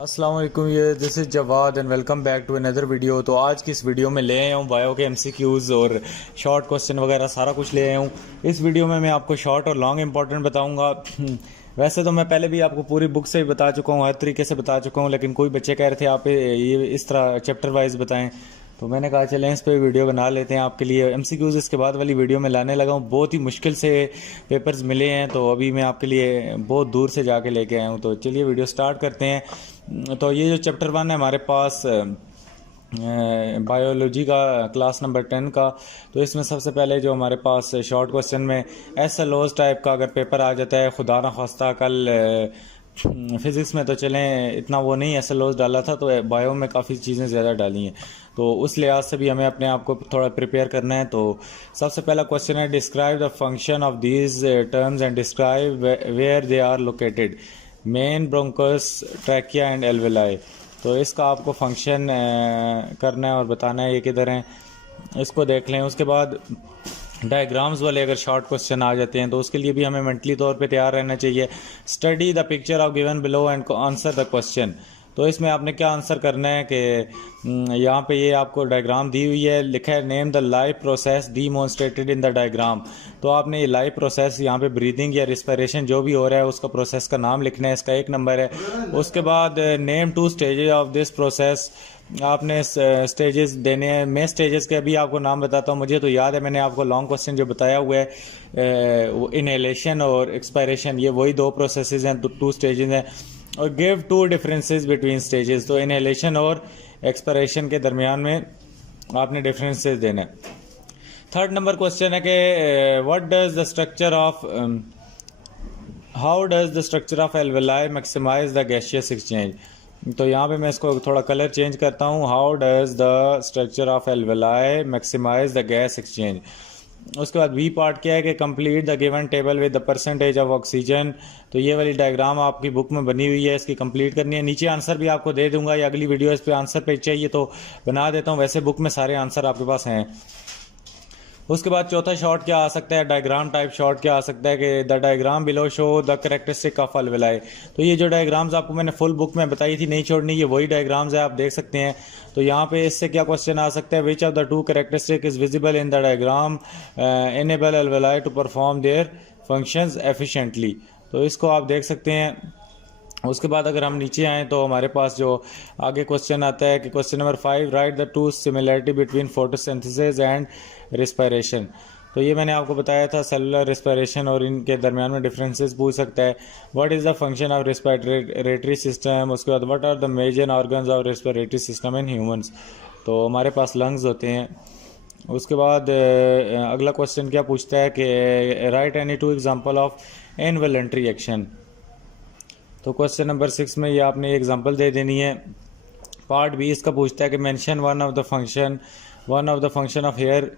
अस्सलाम वालेकुम, ये this is Jawad and welcome back to another video. तो आज की इस वीडियो में ले आया हूँ बायो के एमसीक्यूज़ और शॉर्ट क्वेश्चन वगैरह सारा कुछ ले आया हूँ। इस वीडियो में मैं आपको शॉर्ट और लॉन्ग इंपॉर्टेंट बताऊँगा। वैसे तो मैं पहले भी आपको पूरी बुक से भी बता चुका हूँ, हर तरीके से बता चुका हूँ, लेकिन कोई बच्चे कह रहे थे आप ये इस तरह चैप्टर वाइज बताएं, तो मैंने कहा चलें इस पे वीडियो बना लेते हैं आपके लिए। एमसीक्यूज़ इसके बाद वाली वीडियो में लाने लगा हूँ। बहुत ही मुश्किल से पेपर्स मिले हैं, तो अभी मैं आपके लिए बहुत दूर से जाके लेके आया हूँ। तो चलिए वीडियो स्टार्ट करते हैं। तो ये जो चैप्टर 1 है हमारे पास बायोलॉजी का, क्लास नंबर 10 का, तो इसमें सबसे पहले जो हमारे पास शॉर्ट क्वेश्चन में एसएलओज टाइप का अगर पेपर आ जाता है, खुदा ना खास्ता कल फिज़िक्स में तो चलें इतना वो नहीं एसएलओज डाला था, तो बायो में काफ़ी चीज़ें ज़्यादा डाली हैं, तो उस लिहाज से भी हमें अपने आप को थोड़ा प्रिपेयर करना है। तो सबसे पहला क्वेश्चन है, describe the function of these terms and describe where they are located, main, bronchus, trachea and alveoli. तो इसका आपको फंक्शन करना है और बताना है ये किधर हैं, इसको देख लें। उसके बाद डायग्राम्स वाले अगर शॉर्ट क्वेश्चन आ जाते हैं तो उसके लिए भी हमें मेंटली तौर पे तैयार रहना चाहिए। Study the picture of given below and answer the question. तो इसमें आपने क्या आंसर करना है कि यहाँ पे ये आपको डायग्राम दी हुई है, लिखा है name the live process demonstrated in the diagram. तो आपने ये लाइव प्रोसेस यहाँ पे ब्रीदिंग या रिस्पिरेशन जो भी हो रहा है उसका प्रोसेस का नाम लिखना है, इसका 1 नंबर है। उसके बाद name 2 stages of this process, आपने स्टेजेस देने हैं। मैं स्टेजेस के अभी आपको नाम बताता हूँ, मुझे तो याद है मैंने आपको लॉन्ग क्वेश्चन जो बताया हुआ है, इनहेलेशन और एक्सपायरेशन, ये वही 2 प्रोसेसेस हैं, 2 स्टेजेस हैं। और गिव 2 डिफरेंसेस बिटवीन स्टेजेस, तो इनहेलेशन और एक्सपायरेशन के दरमियान में आपने डिफरेंसेस देना है। 3rd नंबर क्वेश्चन है कि what does the structure of how does the structure of alveoli maximise the gaseous exchange. तो यहाँ पे मैं इसको थोड़ा कलर चेंज करता हूँ। How does the structure of alveoli maximise the gas exchange. उसके बाद बी पार्ट क्या है कि complete the given table with the percentage of oxygen. तो ये वाली डायग्राम आपकी बुक में बनी हुई है, इसकी कंप्लीट करनी है। नीचे आंसर भी आपको दे दूंगा, या अगली वीडियो इस पे आंसर पेज चाहिए तो बना देता हूँ, वैसे बुक में सारे आंसर आपके पास हैं। उसके बाद चौथा शॉर्ट क्या आ सकता है, डायग्राम टाइप शॉर्ट क्या आ सकता है कि the diagram below show the characteristic of alveoli. तो ये जो डायग्राम्स आपको मैंने फुल बुक में बताई थी, नहीं छोड़नी, ये वही डायग्राम्स है, आप देख सकते हैं। तो यहाँ पे इससे क्या क्वेश्चन आ सकता है, which of the 2 characteristic is visible in the diagram enable alveoli to perform their functions efficiently. तो इसको आप देख सकते हैं। उसके बाद अगर हम नीचे आएँ तो हमारे पास जो आगे क्वेश्चन आता है कि question number 5, right the 2 similarity between photosynthesis and respiration. तो ये मैंने आपको बताया था, सेलुलर रिस्पिरेशन और इनके दरमियान में डिफरेंसेस पूछ सकता है। What is the function of respiratory system. उसके बाद what are the major organs of respiratory system in humans. तो हमारे पास लंग्स होते हैं। उसके बाद अगला क्वेश्चन क्या पूछता है कि right any 2 example of involuntary action. तो क्वेश्चन नंबर 6 में ये आपने एग्जांपल दे देनी है। पार्ट बी इसका पूछता है कि mention one of the function of here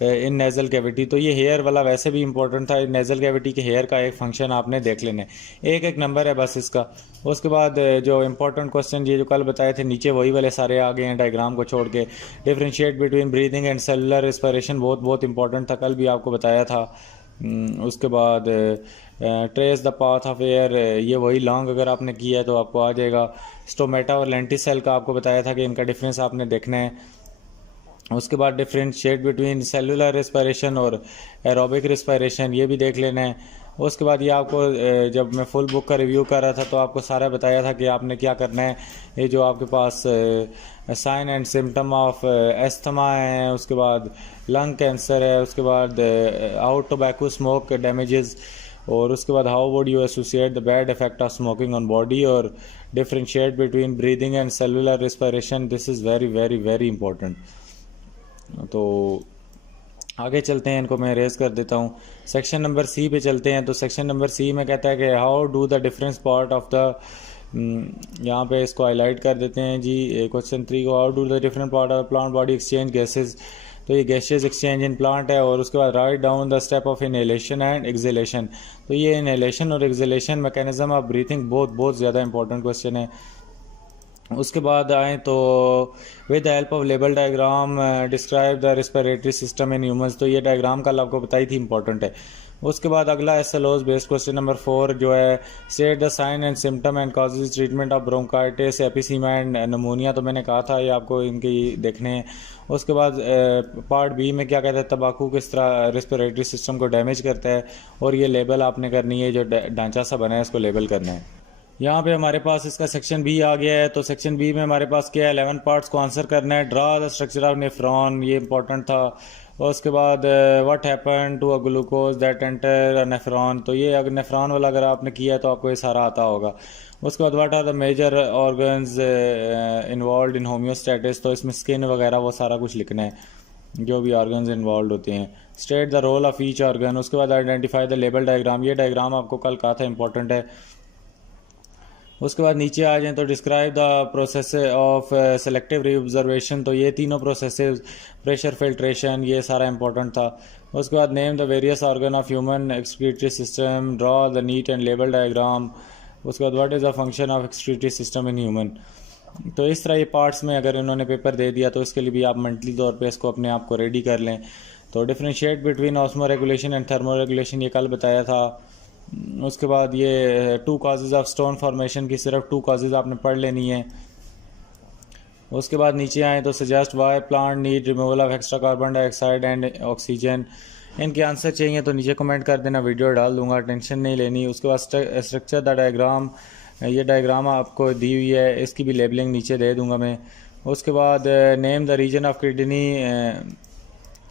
in nasal cavity. तो ये हेयर वाला वैसे भी इंपॉर्टेंट था, नेजल कैविटी के हेयर का एक फंक्शन आपने देख लेना है, एक नंबर है बस इसका। उसके बाद जो इंपॉर्टेंट क्वेश्चन ये जो कल बताए थे नीचे वही वाले सारे आ गए हैं डायग्राम को छोड़ के। Differentiate between breathing and cellular respiration बहुत इंपॉर्टेंट था, कल भी आपको बताया था। उसके बाद trace the path of air, ये वही लॉन्ग अगर आपने किया है तो आपको आ जाएगा। स्टोमेटा और लेंटिसेल का आपको बताया था कि इनका डिफरेंस आपने देखना है। उसके बाद डिफरेंशिएट बिटवीन सेलुलर रिस्पिरेशन और एरोबिक रिस्पिरेशन, ये भी देख लेना है। उसके बाद ये आपको जब मैं फुल बुक का रिव्यू कर रहा था तो आपको सारा बताया था कि आपने क्या करना है। ये जो आपके पास sign and symptom of asthma है, उसके बाद लंग कैंसर है, उसके बाद आउट टोबैको स्मोक डैमेजेस, और उसके बाद how would you associate the bad effect of smoking on body, और differentiate between breathing and cellular respiration. This is very important. तो आगे चलते हैं, इनको मैं रेज कर देता हूँ। सेक्शन नंबर सी पे चलते हैं। तो सेक्शन नंबर सी में कहता है कि how do the difference part of the, यहाँ पे इसको हाईलाइट कर देते हैं जी क्वेश्चन 3 को, how do the different part of plant body exchange gases. तो ये गैसेज एक्सचेंज इन प्लांट है। और उसके बाद write down the step of inhalation and exhalation. तो ये इनहेलेशन और एक्सहेलेशन मैकेनिज्म ऑफ ब्रीथिंग बहुत ज़्यादा इंपॉर्टेंट क्वेश्चन है। उसके बाद आए तो with the help of label diagram describe the respiratory system in humans. तो ये डायग्राम कल आपको बताई थी, इंपॉर्टेंट है। उसके बाद अगला SLOs बेस्ड क्वेश्चन नंबर 4 जो है state the sign and symptom and causes treatment of bronchitis emphysema and pneumonia, तो मैंने कहा था ये आपको इनकी देखने हैं। उसके बाद पार्ट बी में क्या कहता है, तंबाकू किस तरह रेस्पिरेटरी सिस्टम को डैमेज करता है, और ये लेबल आपने करनी है, जो ढांचा सा बना है इसको लेबल करना है। यहाँ पे हमारे पास इसका सेक्शन बी आ गया है, तो सेक्शन बी में हमारे पास क्या है, 11 पार्ट्स को आंसर करना है। Draw the structure of nephron, ये इंपॉर्टेंट था। और उसके बाद what happen to a glucose that enter a nephron, तो ये अगर नेफ्रॉन वाला अगर आपने किया है तो आपको ये सारा आता होगा। उसके बाद what are the major organs involve in homeostasis, तो इसमें स्किन वगैरह वो सारा कुछ लिखना है, जो भी ऑर्गन्स इन्वॉल्व होते हैं। State the role of each organ, उसके बाद आइडेंटिफाई द लेबल डायग्राम, ये डायग्राम आपको कल कहा था इंपॉर्टेंट है। उसके बाद नीचे आ जाएं तो describe the process of selective reabsorption, तो ये तीनों प्रोसेसेस, प्रेशर फिल्ट्रेशन, ये सारा इंपॉर्टेंट था। उसके बाद name the various organ of human excretory system, draw the neat and label diagram. उसके बाद what is the function of excretory system in human. तो इस तरह ये पार्ट्स में अगर इन्होंने पेपर दे दिया तो इसके लिए भी आप मेंटली तौर पे इसको अपने आप को रेडी कर लें। तो differentiate between osmo regulation and thermo regulation, ये कल बताया था। उसके बाद ये 2 काजेज़ ऑफ स्टोन फॉर्मेशन की सिर्फ 2 काजेज़ आपने पढ़ लेनी है। उसके बाद नीचे आए तो suggest why plant need removal of extra carbon dioxide and oxygen, इनके आंसर चाहिए तो नीचे कमेंट कर देना, वीडियो डाल दूंगा, टेंशन नहीं लेनी। उसके बाद स्ट्रक्चर द डायग्राम, ये डायग्राम आपको दी हुई है, इसकी भी लेबलिंग नीचे दे दूंगा मैं। उसके बाद name the region of kidney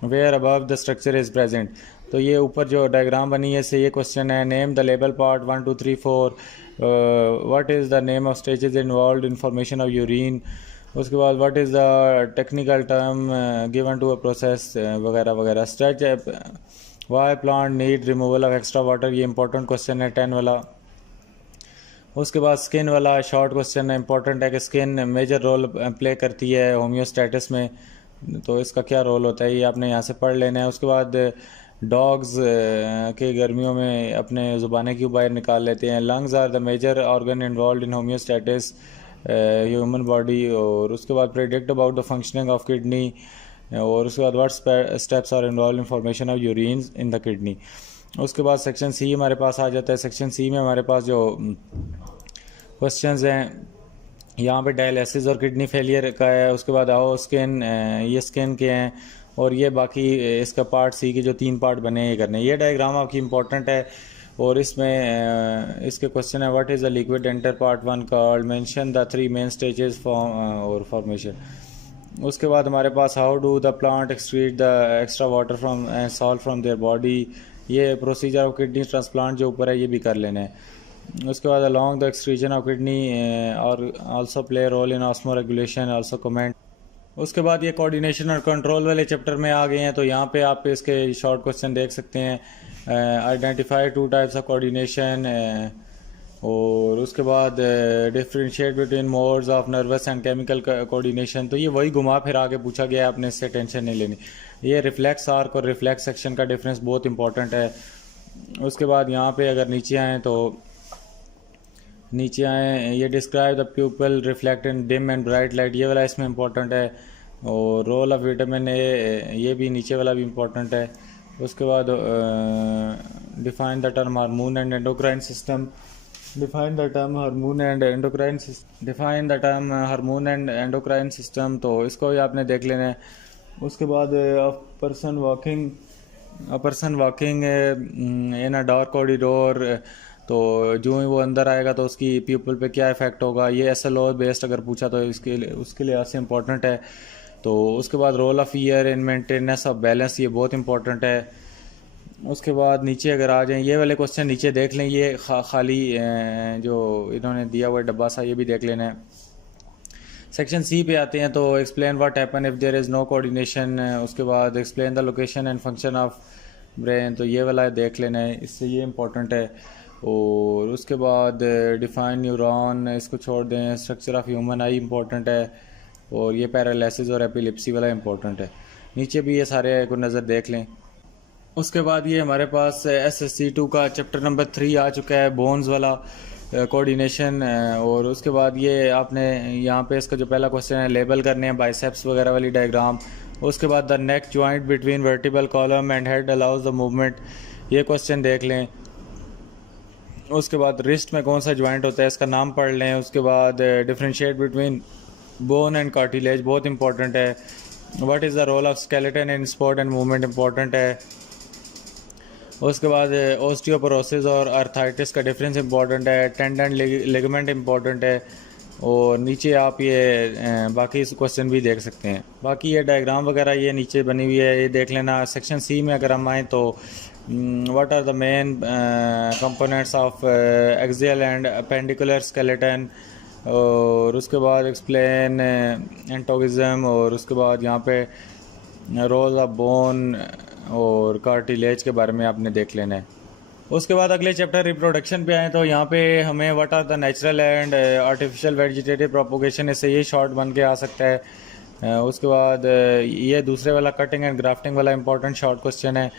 where above the structure is present, तो ये ऊपर जो डायग्राम बनी है इससे ये क्वेश्चन है। Name the label part 1 2 3 4, what is the name of stages involve in formation of urine. उसके बाद what is the technical term given to a process वगैरह वगैरह। Stretch why plant need removal of extra water, ये important question है 10 वाला। उसके बाद skin वाला शॉर्ट क्वेश्चन है, इंपॉर्टेंट है कि स्किन मेजर रोल प्ले करती है होम्योस्टेटिस में, तो इसका क्या रोल होता है ये आपने यहाँ से पढ़ लेना है। उसके बाद डॉग्स के गर्मियों में अपने ज़ुबाने क्यों बाहर निकाल लेते हैं। Lungs are the major organ involve in homeostasis human body. और उसके बाद predict about the functioning of kidney. और उसके बाद what steps are involve in formation of urine in the kidney. उसके बाद सेक्शन सी हमारे पास आ जाता है। सेक्शन सी में हमारे पास जो क्वेश्चंस हैं यहाँ पे डायलिसिस और किडनी फेलियर का है। उसके बाद आओ स्किन, ये स्किन के हैं, और ये बाकी इसका पार्ट सी के जो 3 पार्ट बने हैं ये करने। ये डायग्राम आपकी इंपॉर्टेंट है और इसमें इसके क्वेश्चन है what is the liquid enter part 1 called, mention the 3 main stages और फॉर्मेशन। उसके बाद हमारे पास how do the plant excrete the extra water from and salt from their body, ये प्रोसीजर ऑफ किडनी ट्रांसप्लांट जो ऊपर है ये भी कर लेना है। उसके बाद along the excretion of kidney और also play role in osmoregulation also comment. उसके बाद ये कोऑर्डिनेशन और कंट्रोल वाले चैप्टर में आ गए हैं, तो यहाँ पे आप इसके शॉर्ट क्वेश्चन देख सकते हैं। आइडेंटिफाई 2 टाइप्स ऑफ कोऑर्डिनेशन, और उसके बाद differentiate between modes of nervous and chemical coordination, तो ये वही घुमा फिर आगे पूछा गया है, आपने इससे टेंशन नहीं लेनी। ये रिफ्लेक्स आर्क और रिफ्लेक्स सेक्शन का डिफरेंस बहुत इंपॉर्टेंट है। उसके बाद यहाँ पे अगर नीचे आए ये describe the pupal reflect in dim and bright light, ये वाला इसमें इंपॉर्टेंट है। और रोल ऑफ विटामिन ए, ये भी नीचे वाला भी इंपॉर्टेंट है। उसके बाद define the term hormone and endocrine system, define the term hormone and endocrine system, तो इसको भी आपने देख लेना है। उसके बाद a person walking in a dark corridor, तो जो ही वो अंदर आएगा तो उसकी पीपल पे क्या इफेक्ट होगा, ये SLO बेस्ड अगर पूछा तो उसके लिए ऐसे इंपॉर्टेंट है। तो उसके बाद role of ear in maintenance of balance, ये बहुत इंपॉर्टेंट है। उसके बाद नीचे अगर आ जाएं ये वाले क्वेश्चन नीचे देख लें, ये खाली जो इन्होंने दिया हुआ डब्बा सा ये भी देख लेना है। सेक्शन सी पे आते हैं तो explain what happen if there is no coordination. उसके बाद explain the location and function of brain, तो ये वाला देख लेना है, इससे ये इंपॉर्टेंट है। और उसके बाद डिफाइन न्यूरॉन, इसको छोड़ दें। Structure of human I important है, और ये पैरालिसिस और एपिलिप्सी वाला इंपॉर्टेंट है। नीचे भी ये सारे को नज़र देख लें। उसके बाद ये हमारे पास SSC2 का चैप्टर नंबर 3 आ चुका है, बोन्स वाला कोऑर्डिनेशन। और उसके बाद ये आपने यहाँ पे इसका जो पहला क्वेश्चन है लेबल करने हैं बाइसेप्स वगैरह वाली डायग्राम। उसके बाद the neck joint between vertebral column and head allows the movement, ये क्वेश्चन देख लें। उसके बाद रिस्ट में कौन सा जॉइंट होता है इसका नाम पढ़ लें। उसके बाद differentiate between bone and cartilage बहुत इंपॉर्टेंट है। What is the role of skeleton in support and movement important है। उसके बाद ओस्टियोपोरोसिस और अर्थराइटिस का डिफरेंस इंपॉर्टेंट है। टेंडन लिगामेंट इंपॉर्टेंट है। और नीचे आप ये बाकी क्वेश्चन भी देख सकते हैं। बाकी ये डायग्राम वगैरह ये नीचे बनी हुई है, ये देख लेना। सेक्शन सी में अगर हम आएँ तो what are the main components of axial and appendicular skeleton, और उसके बाद एक्सप्लेन एंटोगिज्म, और उसके बाद यहाँ पे रोल ऑफ बोन और कार्टिलेज के बारे में आपने देख लेना है। उसके बाद अगले चैप्टर रिप्रोडक्शन पे आए तो यहाँ पे हमें what are the natural and artificial vegetative propagation, इससे ये शॉर्ट बन के आ सकता है। उसके बाद ये दूसरे वाला कटिंग एंड ग्राफ्टिंग वाला इंपॉर्टेंट शॉर्ट क्वेश्चन है।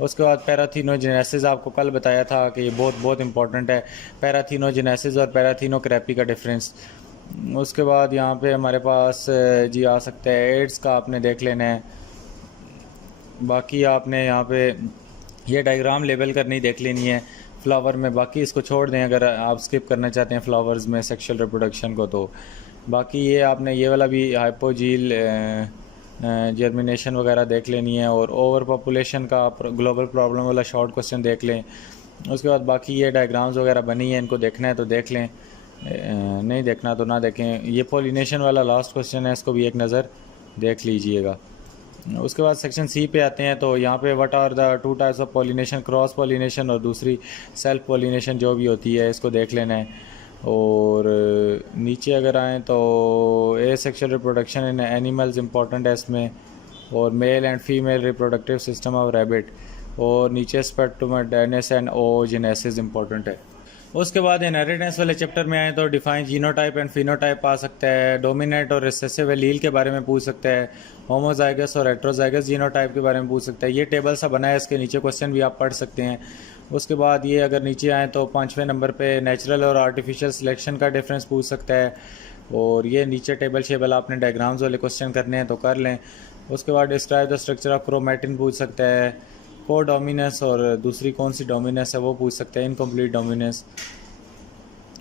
उसके बाद पैराथीनोजेनेसिस आपको कल बताया था कि ये बहुत बहुत इंपॉर्टेंट है, पैराथीनोजेनेसिस और पैराथीनोक्रेपी का डिफरेंस। उसके बाद यहाँ पे हमारे पास जी आ सकता है एड्स का, आपने देख लेना है। बाकी आपने यहाँ पे ये डायग्राम लेबल करनी देख लेनी है फ्लावर में। बाकी इसको छोड़ दें अगर आप स्किप करना चाहते हैं फ्लावर्स में सेक्सुअल रिप्रोडक्शन को। तो बाकी ये आपने ये वाला भी हाइपोजील जर्मिनेशन वगैरह देख लेनी है, और ओवर पॉपुलेशन का ग्लोबल प्रॉब्लम वाला शॉर्ट क्वेश्चन देख लें। उसके बाद बाकी ये डायग्राम्स वगैरह बनी है, इनको देखना है तो देख लें, नहीं देखना तो ना देखें। ये पोलिनेशन वाला लास्ट क्वेश्चन है, इसको भी एक नज़र देख लीजिएगा। उसके बाद सेक्शन सी पे आते हैं तो यहाँ पे what are the two types of pollination, cross pollination और दूसरी सेल्फ पॉलिनेशन जो भी होती है, इसको देख लेना है। और नीचे अगर आएँ तो asexual reproduction in animals important है इसमें, और male and female reproductive system of rabbit, और नीचे स्पर्टोमेडाइनस एंड ओजेनेसिस इंपॉर्टेंट है। उसके बाद इनहेरिटेंस वाले चैप्टर में आए तो डिफाइन जीनोटाइप एंड फिनोटाइप आ सकता है, डोमिनेंट और रिसेसिव एलील के बारे में पूछ सकता है, होमोजाइगस और हेट्रोजाइगस जीनोटाइप के बारे में पूछ सकता है। ये टेबल सा बना है, इसके नीचे क्वेश्चन भी आप पढ़ सकते हैं। उसके बाद ये अगर नीचे आए तो 5वें नंबर पे नेचुरल और आर्टिफिशियल सिलेक्शन का डिफरेंस पूछ सकता है, और ये नीचे टेबल शेबल आपने डायग्राम्स वाले क्वेश्चन करने हैं तो कर लें। उसके बाद describe the structure of chromatin पूछ सकता है, को डोमिनेंस और दूसरी कौन सी डोमिनेंस है वो पूछ सकते हैं, इनकम्प्लीट डोमिनेंस।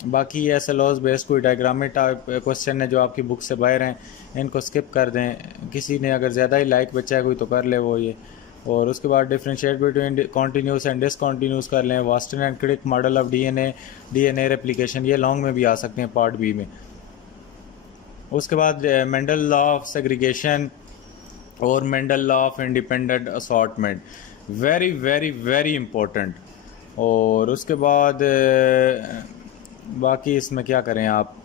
बाकी ये एसएलओज बेस्ड कोई डायग्रामिक टाइप क्वेश्चन है जो आपकी बुक से बाहर हैं, इनको स्किप कर दें। किसी ने अगर ज़्यादा ही लाइक बचा है कोई तो कर ले वो ये। और उसके बाद differentiate between continuous and discontinuous कर लें। वास्टन and Crick model of DNA replication, ये लॉन्ग में भी आ सकते हैं पार्ट बी में। उसके बाद मेंडल लॉ ऑफ सेग्रीगेशन और Mendel law of independent assortment, very very very important. और उसके बाद बाकी इसमें क्या करें आप,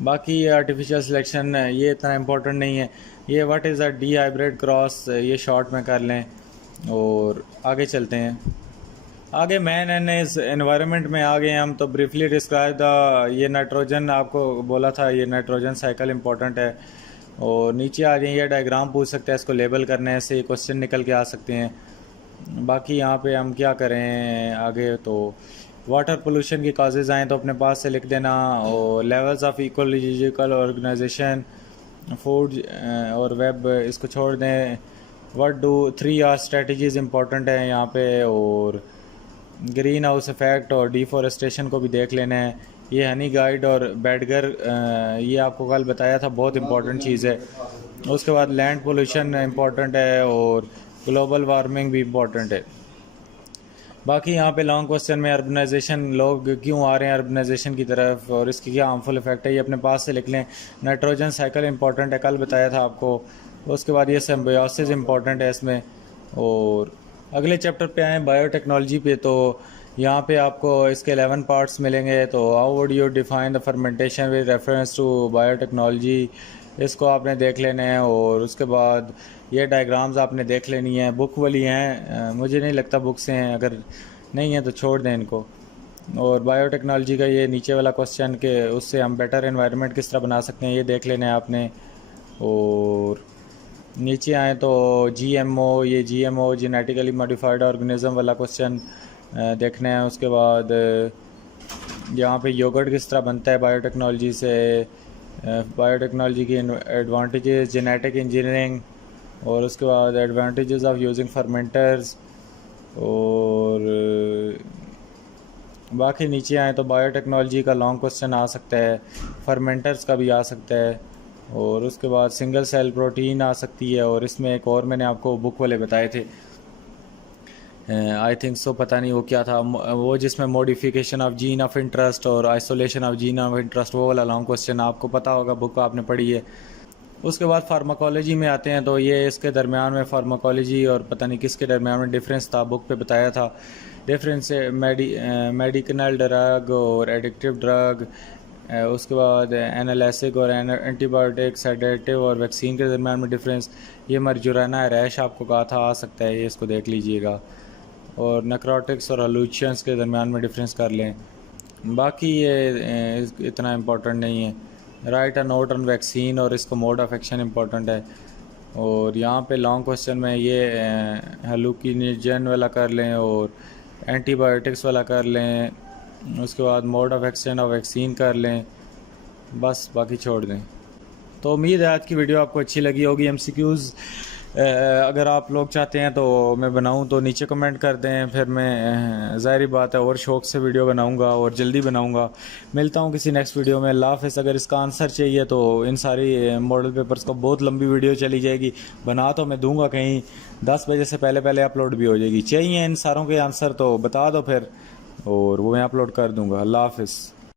बाकी आर्टिफिशियल सिलेक्शन ये इतना इम्पोर्टेंट नहीं है। ये what is a D hybrid cross, ये शॉर्ट में कर लें। और आगे चलते हैं, आगे मैन एंड इस एनवायरनमेंट में आ गए हम तो ब्रीफली डिस्क्राइब द, ये नाइट्रोजन आपको बोला था, ये नाइट्रोजन साइकिल इंपॉर्टेंट है। और नीचे आ जाइए, डायग्राम पूछ सकते हैं, इसको लेबल करने से क्वेश्चन निकल के आ सकते हैं। बाकी यहाँ पे हम क्या करें आगे, तो वाटर पोल्यूशन की काजेज़ आएँ तो अपने पास से लिख देना, और levels of ecological organisation, food और वेब इसको छोड़ दें। What do 3R strategies important है यहाँ पे, और ग्रीन हाउस इफेक्ट और डिफॉरेस्टेशन को भी देख लेना है। ये हनी गाइड और बैडगर, ये आपको कल बताया था, बहुत इंपॉर्टेंट चीज़ है। उसके बाद लैंड पोल्यूशन इंपॉर्टेंट है, और ग्लोबल वार्मिंग भी इंपॉर्टेंट है। बाकी यहाँ पे लॉन्ग क्वेश्चन में अर्बनाइजेशन, लोग क्यों आ रहे हैं अर्बनाइजेशन की तरफ और इसकी क्या हार्मफुल इफेक्ट है, ये अपने पास से लिख लें। नाइट्रोजन साइकिल इंपॉर्टेंट है, कल बताया था आपको। उसके बाद ये सिम्बायोसिस इंपॉर्टेंट है इसमें। और अगले चैप्टर पे आए बायोटेक्नोलॉजी पे, तो यहाँ पे आपको इसके 11 पार्ट्स मिलेंगे। तो how would you define the fermentation with reference to biotechnology, इसको आपने देख लेना है। और उसके बाद ये डायग्राम्स आपने देख लेनी है, बुक वाली हैं, मुझे नहीं लगता बुक से हैं, अगर नहीं है तो छोड़ दें इनको। और बायोटेक्नोलॉजी का ये नीचे वाला क्वेश्चन के उससे हम बेटर एनवायरनमेंट किस तरह बना सकते हैं, ये देख लेना है आपने। और नीचे आए तो जीएमओ, ये जीएमओ जेनेटिकली मॉडिफाइड ऑर्गेनिज्म वाला क्वेश्चन देखना है। उसके बाद यहाँ पे योगर्ट किस तरह बनता है बायोटेक्नोलॉजी से, बायोटेक्नोलॉजी की एडवांटेजेस, जेनेटिक इंजीनियरिंग, और उसके बाद एडवांटेजेस ऑफ यूजिंग फर्मेंटर्स, और बाकी नीचे आए तो बायोटेक्नोलॉजी का लॉन्ग क्वेश्चन आ सकता है, फर्मेंटर्स का भी आ सकता है, और उसके बाद सिंगल सेल प्रोटीन आ सकती है। और इसमें एक और मैंने आपको बुक वाले बताए थे, आई थिंक सो, पता नहीं वो क्या था, वो जिसमें modification of gene of interest और isolation of gene of interest, वो वाला लॉन्ग क्वेश्चन आपको पता होगा, बुक आपने पढ़ी है। उसके बाद फार्माकोलॉजी में आते हैं तो ये इसके दरमियान में फार्माकोलॉजी और पता नहीं किसके दरमियान में डिफरेंस था, बुक पे बताया था। डिफरेंस मेडिकल ड्रग और एडिक्टिव ड्रग, उसके बाद एनालिसिक और एंटीबायोटिक, सेडेटिव और वैक्सीन के दरमियान में डिफरेंस। ये मरजुराना रैश आपको कहा था आ सकता है, ये इसको देख लीजिएगा। और नेक्रोटिक्स और हलूशियंस के दरमियान में डिफरेंस कर लें। बाकी ये इतना इम्पोर्टेंट नहीं है। Right a note on vaccine और इसको मोड ऑफ एक्शन इम्पोर्टेंट है। और यहाँ पे लॉन्ग क्वेश्चन में ये हेलुकिनोजन वाला कर लें और एंटीबायोटिक्स वाला कर लें, उसके बाद mode of action of vaccine कर लें, बस बाकी छोड़ दें। तो उम्मीद है आज की वीडियो आपको अच्छी लगी होगी। एमसीक्यूज़ अगर आप लोग चाहते हैं तो मैं बनाऊं तो नीचे कमेंट कर दें, फिर मैं ज़ाहिर बात है और शौक़ से वीडियो बनाऊंगा और जल्दी बनाऊंगा। मिलता हूं किसी नेक्स्ट वीडियो में। अल्लाह हाफ़िज़। अगर इसका आंसर चाहिए तो इन सारी मॉडल पेपर्स को बहुत लंबी वीडियो चली जाएगी, बना तो मैं दूंगा, कहीं 10 बजे से पहले पहले अपलोड भी हो जाएगी। चाहिए इन सारों के आंसर तो बता दो फिर, और वो मैं अपलोड कर दूँगा। अल्लाह हाफ़िज़।